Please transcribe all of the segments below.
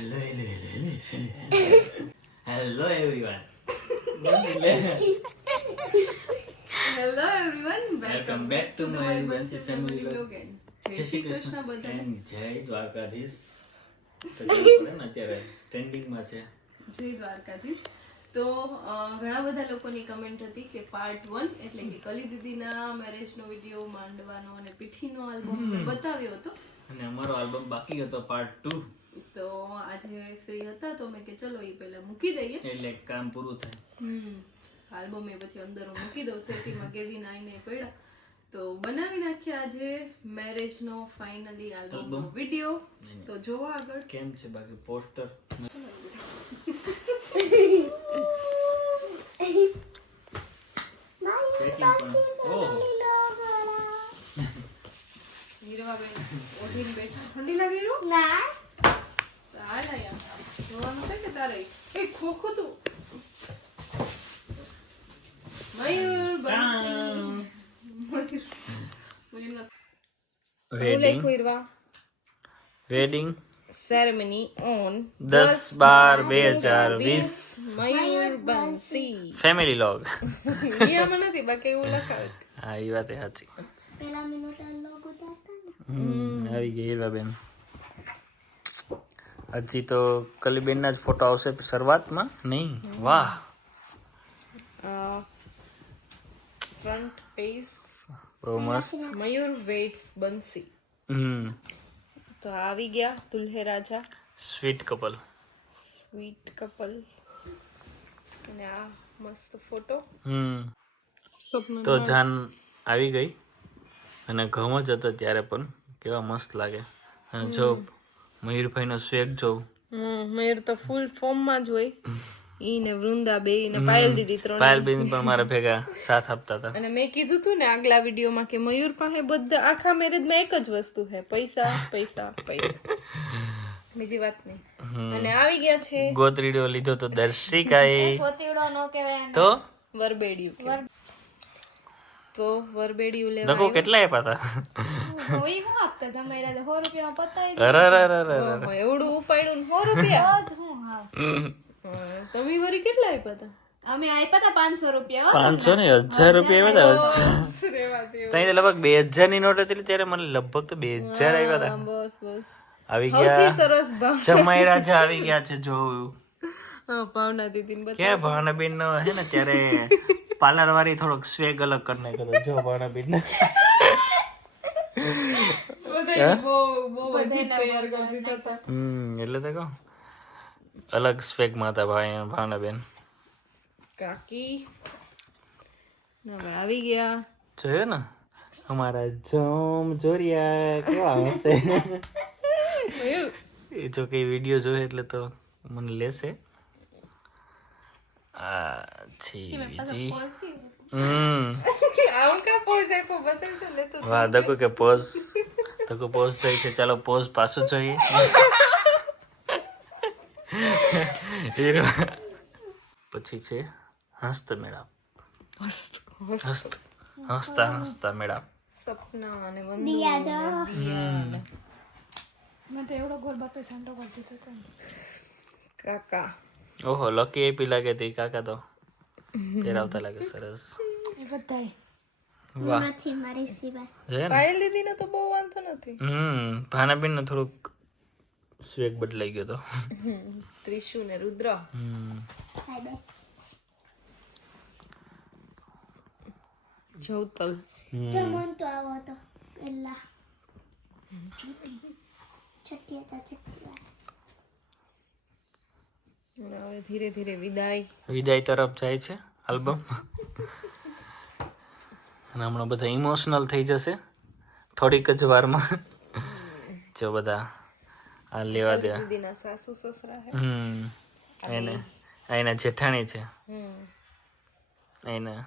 Hello hello hello hello everyone hello everyone welcome back to my Bansi family vlog જય શ્રી કૃષ્ણ બધાને જય દ્વારકાધીશ તો અત્યારે ટ્રેન્ડિંગમાં છે. જય દ્વારકાધીશ તો ઘણા બધા લોકોની કમેન્ટ હતી કે પાર્ટ વન એટલે કે કલી દીદીના મેરેજનો વીડિયો માંડવાનો અને પીઠીનો આલ્બમ બતાવ્યો હતો. અને અમારો આલ્બમ બાકી હતો પાર્ટ ટુ તો આજે ફ્રી હતા તો મેં કે ચલો એ પહેલા મૂકી દઈએ. એટલે કામ પૂરું થાય. હમ. આલ્બમ એ પછી અંદર હું મૂકી દઉં સેટીમાં કેદી નાઈને પડ્યા. તો બનાવી નાખ્યા આજે મેરેજનો ફાઇનલી આલ્બમ? વીડિયો તો જોવો આગળ. કેમ છે બાકી પોસ્ટર ઓહો. હીરવાબેન ઓઢીને બેઠા. ઠંડી લાગી રહ્યું? ના. જોવાનું છે કે તારે? એ ખોખું તું Mayur Bansi wedding ceremony on દસ બાર બે હજાર વીસ. મયુર બંસી ફેમિલી લોગ નિયમમાં નથી બાકી એવું લખાવે. હા એ વાત સાચી. પેલા મિનિટ લોગ ઉતારતા ને. હમ, આવી ગઈ હીરાબેન. હજી તો કલીબેનના જ ફોટો આવશે શરૂઆતમાં. નહીં? વાહ. ફ્રન્ટ પેજ બહુ મસ્ત. મયુર વેટ્સ બંસી. હમ. તો આવી ગયા દુલ્હે રાજા. સ્વીટ કપલ સ્વીટ કપલ અને આ મસ્ત ફોટો હમ. સપનું તો જાન આવી ગઈ. અને ઘઉં જ હતો ત્યારે પણ. કેવા મસ્ત લાગે. અને જો મયુરભાઈનો સ્વેગ જોઉં. મયુર તો ફૂલ ફોર્મમાં જ હોય. ઈ ને વૃંદા બે ને પાયલ દીદી ત્રણ પાયલબેન પણ મારા ભેગા સાથ આપતા હતા. અને મેં કીધું તું ને આગલા વિડીયોમાં કે મયુર પાસે બધા આખા મેરેજમાં એક જ વસ્તુ છે પૈસા પૈસા પૈસા. બીજી વાત નહીં. અને આવી ગયા છે. ગોતરીડો લીધો તો દર્શિકાએ. ગોતરીડો નો કહેવાય તો? વરબેડિયું તો વરબેડિયું લેવા દકો કેટલા આપ્યા હતા હોય હું આપતા તમારા તો સો રૂપિયામાં પતાવી અરે અરે અરે અરે અરે. એવડું ઉપાડ્યું ને રૂપિયા. જ હું હા, તમે વરી કેટલા આપ્યા હતા અમે આપ્યા હતા પાંચસો રૂપિયા પાંચસો ને હજાર રૂપિયા આવ્યા હતા ત્યાં લગભગ બે હજારની નોટ હતી ત્યારે મને લગભગ તો બે હજાર આવ્યા હતા બસ બસ. આવી ગયા. સરસ જમાઈ રાજા આવી ગયા છે જોયું ભાવના દીદી ક્યાં ભાવનાબેન નો હે ને ત્યારે પાર્લર વાળી થોડોક સ્વેગ અલગ કરી નાખ્યો જો ભાવનાબેન ને હમ એટલે તો કહું. અલગ સ્વેગમાં હતા ભાઈ ભાવનાબેન. કાકી. આવી ગયા. જોયો ને? અમારા જોમ જોરિયા કેવા હશે? એ જો કે વીડિયો જોયે એટલે તો મને લેશે. આ છી બીજી હમ. આમ કા પોઝ આપ્યો? બતાવી તો લેતો વાહ દકો કે પોઝ દકો પોઝ થઈ છે. ચાલો પોઝ પાછું જોઈએ. પછી છે હસ્ત મેળાપ. મસ્ત હસ્ત. હસતા હસતા મેળાપ. સપના અને વંદુ મેં તો એવડો ગોળ બાપે સાંટો કરી દીધો હતો કાકા. ઓહો લકી એપી લાગે તે. કાકા તો પહેરાવતા લાગે સરસ. એ બધાય. વાહ. નથી મારી સિવાય. પાયલ દીદી તો બહુ વાંધો નથી. હમ ભાનાબેન નો થોડુંક સ્વેગ બદલાઈ ગયો તો. ત્રિશુ ને રુદ્ર. હમ. જવતલ તો આવો હવે ધીરે ધીરે વિદાય. વિદાય તરફ જાય છે આલ્બમ. અને હમણાં બધા ઇમોશનલ થઈ જશે. થોડીક જ વારમાં. જો બધા આ લેવા દે. સાસુ સસરા હમ. એને એના જેઠાણી છે. હમ. એને.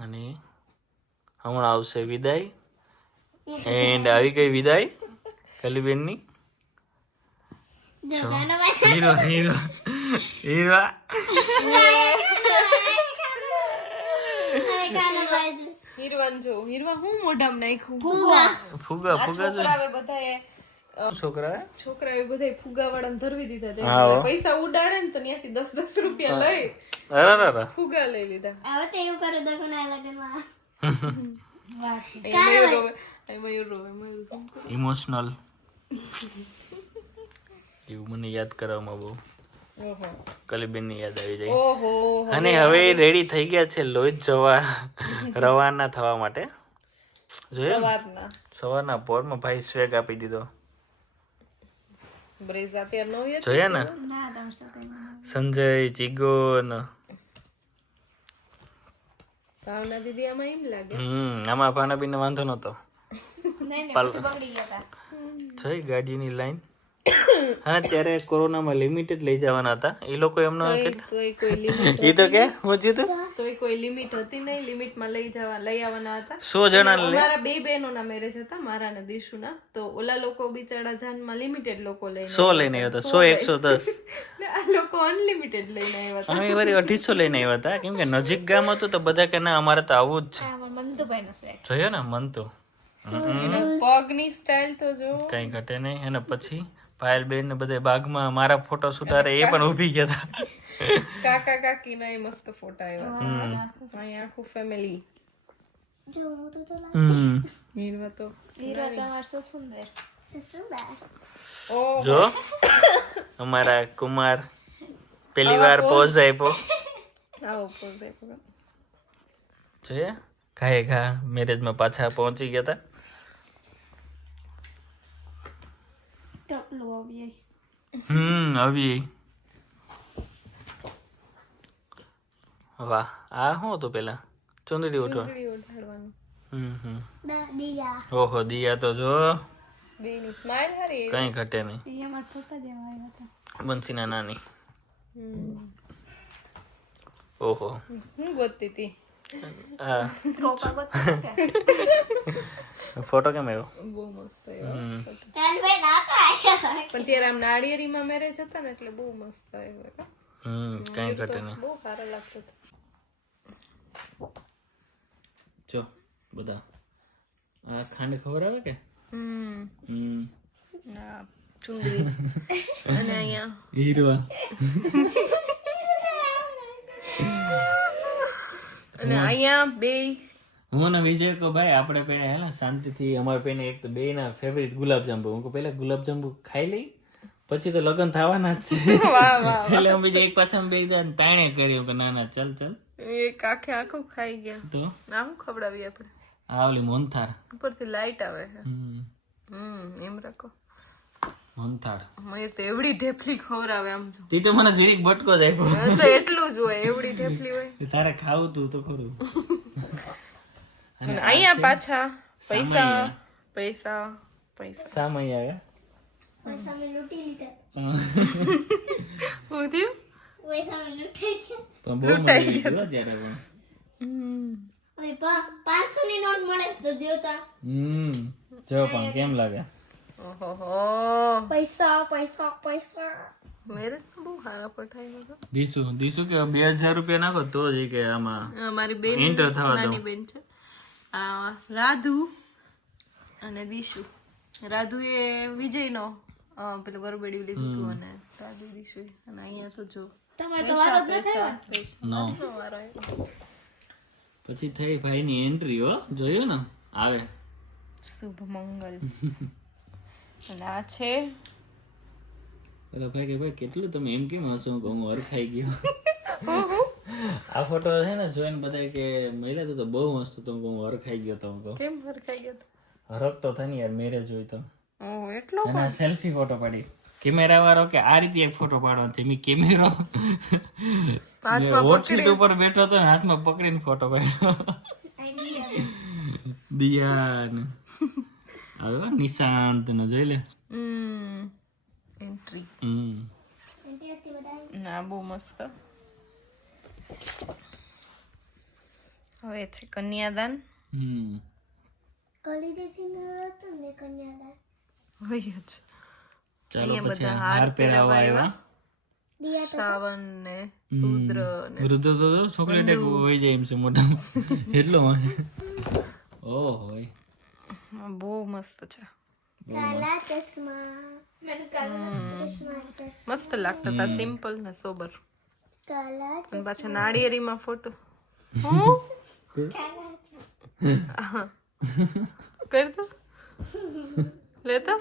અને હમણાં આવશે વિદાય. એન્ડ આવી ગઈ વિદાય કલીબેનની. જો. હીરો હીરો હીરો. હીરવાન જો હીરવા હું મોઢામાં નાખ્યું? ફૂગા. ફુગા ફુગા જો. બધાએ છોકરા છોકરાએ બધા ફુગાવાળાને ધરવી દીધા તે પૈસા ઉડાડે ને તો ત્યાંથી દસ દસ રૂપિયા લઈ. અરે ફુગા લઈ લીધા. હવે તો એવું કરે લગનમાં? ઇમોશનલ એવું મને યાદ કરવામાં બહુ. ઓહો. કલીબેનની યાદ આવી જાય. અને હવે રેડી થઈ ગયા છે લોહિત જવા રવાના થવા માટે. જોયું? સવારના. સવારના પોરમાં ભાઈ સ્વેગ આપી દીધો. જોયા ને? ના સંજય ચીગો ને ભાવના દીદી આમાં એમ લાગે? હમ આમાં ભાનાબીને વાંધો નતો નહીં ને પછી બગડી ગયા હતા. જોઈ ગાડીની લાઈન હા ત્યારે કોરોનામાં લિમિટેડ લઈ જવાના હતા. એ લોકો એમનો કેટલા? કોઈ લિમિટ એ તો કે હું જીતું તોય કોઈ લિમિટ હતી નહીં. લિમિટમાં લઈ જવા લઈ આવવાના હતા. સો જણા લે અમારા બે બહેનોના મેરેજ હતા મારા અને દીશુના. તો ઓલા લોકો બિચારા જાનમાં લિમિટેડ લોકો લઈને સો લઈને આવ્યા હતા. સો એકસો દસ. આ લોકો અનલિમિટેડ લઈને આવ્યા હતા. અમે વારી અઢીસો લઈને આવ્યા હતા. કેમ કે નજીક ગામ હતું તો બધા કે ના અમારે તો આવું જ છે. આ અમારા મંતુભાઈ જોયો ને મન તો પગની સ્ટાઇલ તો જો. કઈ ઘટે નહીં. અને પછી? પાયલ બેન ને બધા બાગમાં મારા ફોટો સુધારે એ પણ ઊભી ગયા હતા કાકા કાકી ના મસ્ત ફોટા આવ્યા હમ. અહીંયા આખું ફેમિલી જો હું તો તો હમ. હીરવા તો હીરો તમાર શું સુંદર સુંદર ઓ જો અમારા કુમાર પેલી વાર પોઝ આપ્યો આવો pose આપ્યો. જોયા ઘાએ ઘા મેરેજમાં પાછા પહોંચી ગયા હતા ટપલું આવી હમ આવી વાહ આ શું હતું પેલા ચુંદડી ઉઠો ચૂંદડી ઓઢાડવાનું હમ હમ દિયા ઓહો દિયા તો જો બેની સ્માઈલ હારી કઈ ઘટે નહીં એ અમારા ફોટા જેવા આવ્યા હતા બંસીના નાની હમ. ઓહો હું ગોતતી હતી ફોટો કેમ આવ્યો બહુ મસ્ત આવ્યો પણ ત્યારે આમ નાળિયેરીમાં મેરેજ હતા ને એટલે બહુ મસ્ત આવ્યો હમ કઈ ઘટે નહીં. બહુ સારો લાગતો હતો. જો બધા. આ ખાંડ ખબર આવે કે? હમ. હમ. ના ચુંદડી અને અહીંયા. હીરવા. અને અહીંયા બે હું ને વિજય કહું ભાઈ આપણે પહેલા હેલા શાંતિથી અમારે પહેલા એક તો બે ના ફેવરિટ ગુલાબજાંબુ. હું પહેલા ગુલાબજાંબુ ખાઈ લઈ પછી તો લગ્ન થવાના જ છે. એટલે અમે બીજા એક પાછા બે તાણે કર્યું કે ના ના ચાલ ચાલ. એક આખે આખું ખાઈ ગયા. તો? આમ ખવડાવીએ આપણે. આ ઓલી મોનથાર ઉપરથી લાઈટ આવે છે. હમ. હમ એમ રાખો. મોનથાર મયુર તો એવડી ઢેફલી ખવડાવે આમ તે. તો મને જીરીક બટકો જાય તો એટલું જ હોય એવડી ઢેફલી હોય. તારે ખાવું તું તો ખરું. અને અહીંયા પાછા પૈસા પૈસા પૈસા. મેં લૂંટી લીધા. શું થયું? પૈસા મેં લૂંટી ગયા પણ બહુ મજા આવી ત્યારે પણ. હવે પાંચસો ની નોટ મળે તો જોતા. હમ. જો પણ કેમ લાગે? ઓહો પૈસા પૈસા પૈસા. મેરે બહુ સારા પઠાઈ દીસુ દીસુ કે બે હજાર રૂપિયા નાખો તો જ કે આમાં મારી બેન ઇન્ટર થવા દો. નાની બેન છે. આ રાધુ અને દીશુ. રાધુ એ વિજયનો નો પેલું વરબેડ્યું લીધું હતું અને રાધુ દીશુ અને અહીંયા તો જો નો નો. પછી થઈ ભાઈની એન્ટ્રી હો જોયું ને? આવે. શુભ મંગલ. અને આ છે? પેલા ભાઈ કે ભાઈ કેટલું તમે એમ કેમ હશો હું હું ગયો. આ ફોટો છે ને જોઈને બધા કે મહિલા તો તો બહુ મસ્ત હતો હું હરખાઈ ગયો તો હું કહું. કેમ હરખાઈ ગયો હરક તો થાય ને યાર મેરેજ હોય તો. ઓ એટલો પણ સેલ્ફી ફોટો પાડી. કેમેરા વાળો કે આ રીતે એક ફોટો પાડવાનો છે મી કેમેરો. હોટ ઉપર બેઠો હતો ને હાથમાં પકડીને ફોટો પાડ્યો. દિયા. ને હવે નિશાંત ને જોઈ લે. હમ એન્ટ્રી હમ. ના બહુ મસ્ત. હવે છે કન્યાદાન. હમ. કલી દેથી ન હતું ને કન્યાદાન હોય જ. ચાલો પછી બધા હાર હાર પહેરાવા આવ્યા. દિયા તો ને રુદ્ર ને રુદ્ર તો જો ચોકલેટ એક હોય જાય એમ છે મોટા એટલો ઓ હોય. બહુ મસ્ત છે. કાલા ચશ્મા. મને કાલા ચશ્મા. મસ્ત લાગતા હતા સિમ્પલ ને સોબર અને પાછા નાળિયેરીમાં ફોટો. કરી કરતો લેતો?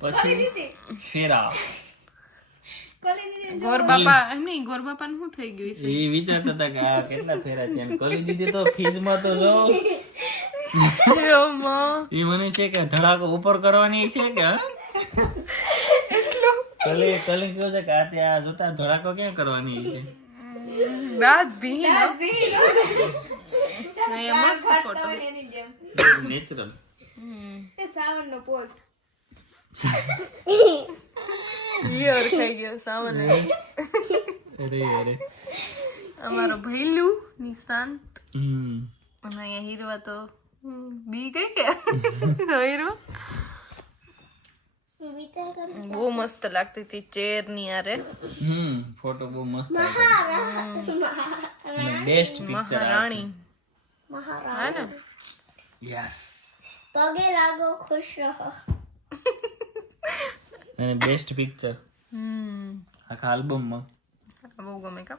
પછી ફેરા. ગોર બાપા એમ નહીં ગોર બાપા શું થઈ ગયું એ વિચારતા હતા કે આ કેટલા ફેરા છે એમ. દીધી તો ખીજમાં તો જો એ મને છે કે ધડાકો ઉપર કરવાની છે કે હા? કલી કલી કેવું છે કે આ ત્યાં જોતા ધડાકો ક્યાં કરવાની છે? દાંત ભીનો અહીંયા મસ્ત ફોટો નેચરલ યર ખાઈ ગયો સાવન. અરે અરે. અમારો ભૈલું નિશાંત. હમ. અને અહીંયા હીરવા તો બી ગઈ કે? હીરવા? બહુ મસ્ત લાગતી હતી ચેરની આરે. હમ ફોટો બહુ મસ્ત બેસ્ટ પિક્ચર રાણી મહારાણી. હા ને? યસ પગે લાગો ખુશ રહો. અને બેસ્ટ પિક્ચર હમ. આખા આલ્બમમાં. બહુ ગમે કા?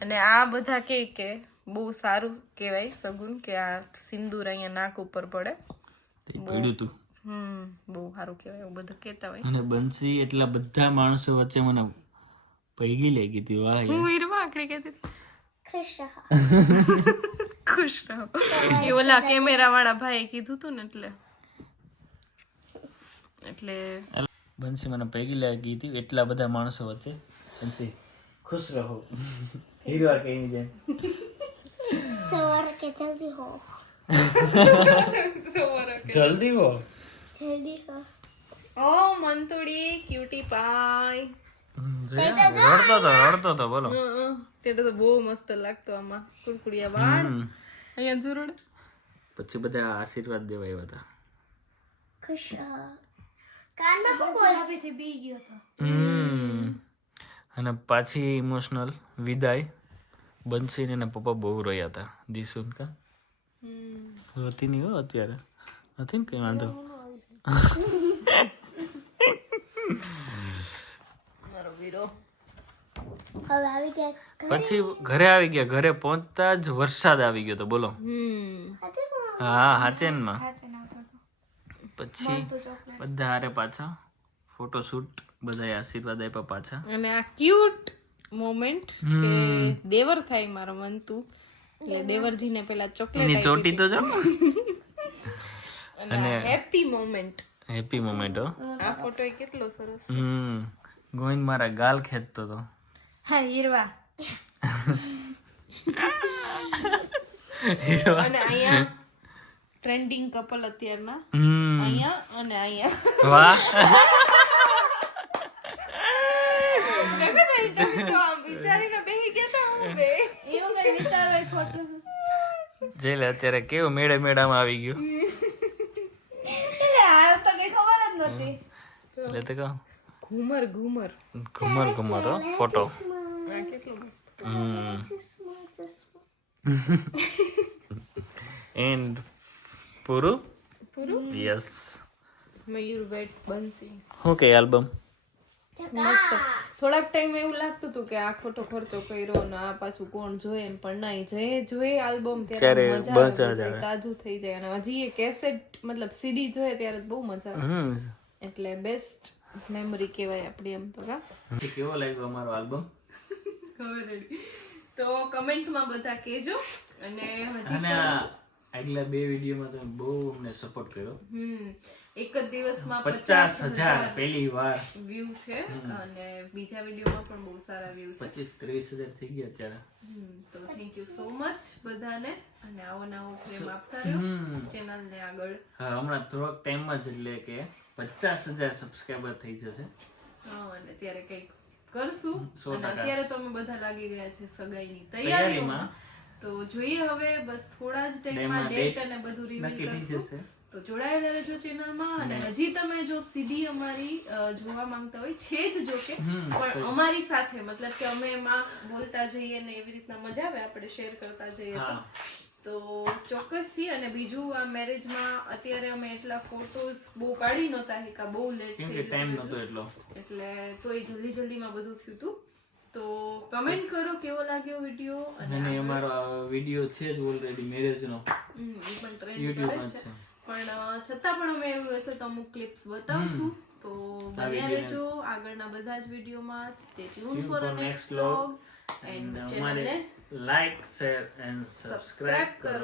અને આ બધા કે કે બહુ સારું કહેવાય સગુન કે આ સિંદૂર અહીંયા નાક ઉપર પડે. તે પડ્યું તું હમ બહુ સારું કહેવાય એવું બધું કહેતા હોય. અને બંસી એટલા બધા માણસો વચ્ચે મને પૈગી લઈ ગઈ હતી વાહ હું હીરવા આકડી કહેતી ખુશ રહો. ખુશ રહો. એ ઓલા કેમેરા વાળા ભાઈએ કીધું તું ને એટલે. એટલે બંસી મને પૈગી લઈ ગઈ હતી એટલા બધા માણસો વચ્ચે. બંસી ખુશ રહો. હીરવા કઈ જેમ. સવારે કે જલ્દી હો. જલ્દી હો. હો. ઓ મંતુડી ક્યુટી પાય રડતો તો રડતો તો બોલો. તે તો બહુ મસ્ત લાગતો આમાં. કુડકુડિયા વાળ. અહીંયા જુરડ પછી બધા આશીર્વાદ દેવા આવ્યા હતા. ખુશ કાનમાં શું બોલ? પછી બી ગયો તો. હમ. અને પાછી ઇમોશનલ વિદાય. બંસી અને એના પપ્પા બહુ રહ્યા હતા. દિશુનકા કા હતી નહીં હો અત્યારે. નથી ને કંઈ વાંધો? પછી ઘરે આવી ગયા ઘરે પહોંચતા જ વરસાદ આવી ગયો તો બોલો. હમ. હાચેનમાં હા પછી બધા હારે પાછા ફોટોશૂટ બધાય આશીર્વાદ આપ્યા પાછા. અને આ ક્યુટ મોમેન્ટ કે દેવર થાય મારો મનતુ. એટલે દેવરજીને પેલા ચોકલેટ એની ચોટી તો જો. અને હેપી મોમેન્ટ હેપી મોમેન્ટ હો. આ ફોટો એ કેટલો સરસ હમ. ગોવિંદ મારા ગાલ ખેંચતો તો. હા હીરવા. અને અહીંયા ટ્રેન્ડિંગ કપલ અત્યારના. હમ. અહીંયા અને અહીંયા. વાહ. જેલે અત્યારે કેવું મેળે મેળામાં આવી ગયું? આ તો કઈ ખબર જ નથી એટલે તો કહો. ઘુમર ઘુમર. ઘુમર ઘુમર ફોટો. એન્ડ પૂરું પૂરું yes Mayur weds Bansi okay album મસ્ત. થોડાક ટાઈમ એવું લાગતું હતું કે આ ખોટો ખર્ચો કર્યો ને આ પાછું કોણ જોયે ને પણ ના જે જોઈએ આલ્બમ ત્યારે મજા આવે તાજું થઈ જાય. અને હજી એ કેસેટ મતલબ સીડી જોઈએ ત્યારે બહુ મજા આવે. એટલે બેસ્ટ મેમરી કહેવાય આપણી એમ તો કા? કેવો લાગ્યો અમારો આલ્બમ તો કમેન્ટમાં બધા કહેજો. અને હજી અને આગલા બે વિડીયોમાં તમે બહુ અમને સપોર્ટ કર્યો. હમ. એક જ દિવસમાં પચાસ હજાર પહેલી વાર. વ્યૂ છે અને બીજા વિડીયોમાં પણ બહુ સારા વ્યૂ છે. પચીસ ત્રીસ હજાર થઈ ગયા અત્યારે. તો થેન્ક યુ સો મચ બધાને. અને આવો નવો પ્રેમ આપતા રહ્યો. ચેનલને ચેનલ ને આગળ. હા હમણાં થોડોક ટાઈમમાં જ એટલે કે પચાસ હજાર સબસ્ક્રાઈબર થઈ જશે. હા, અને ત્યારે કંઈક કરશું. અને અત્યારે તો અમે બધા લાગી ગયા છે સગાઈની તૈયારીમાં. તો જોઈએ હવે બસ થોડા જ ટાઈમમાં ડેટ અને બધું રિવીલ કરશું. જશે. તો જોડાયેલા રહેજો ચેનલમાં અને હજી તમે જો સીડી અમારી જોવા માંગતા હોય છે જ જો કે પણ અમારી સાથે મતલબ કે અમે એમાં બોલતા જઈએ ને એવી રીતના મજા આવે આપણે શેર કરતા જઈએ તો. ચોક્કસથી અને બીજું આ મેરેજમાં અત્યારે અમે એટલા ફોટોઝ બહુ કાઢી નહોતા હેકા બહુ લેટ થઈ ટાઈમ નહોતો એટલો. એટલે તો એ જલ્દી જલ્દીમાં બધું થયું હતું. તો કમેન્ટ કરો કેવો લાગ્યો વીડિયો અને અમારો વીડિયો છે જ ઓલરેડી મેરેજ નો. હમ, એ પણ ટ્રેન્ડ YouTube છે. પણ છતાં પણ અમે એવું હશે તો અમુક ક્લિપ્સ બતાવશું. તો બન્યા રહેજો. આગળના બધા જ વિડીયોમાં stay tune for next vlog and ચેનલને લાઈક શેર એન્ડ સબસ્ક્રાઇબ કર.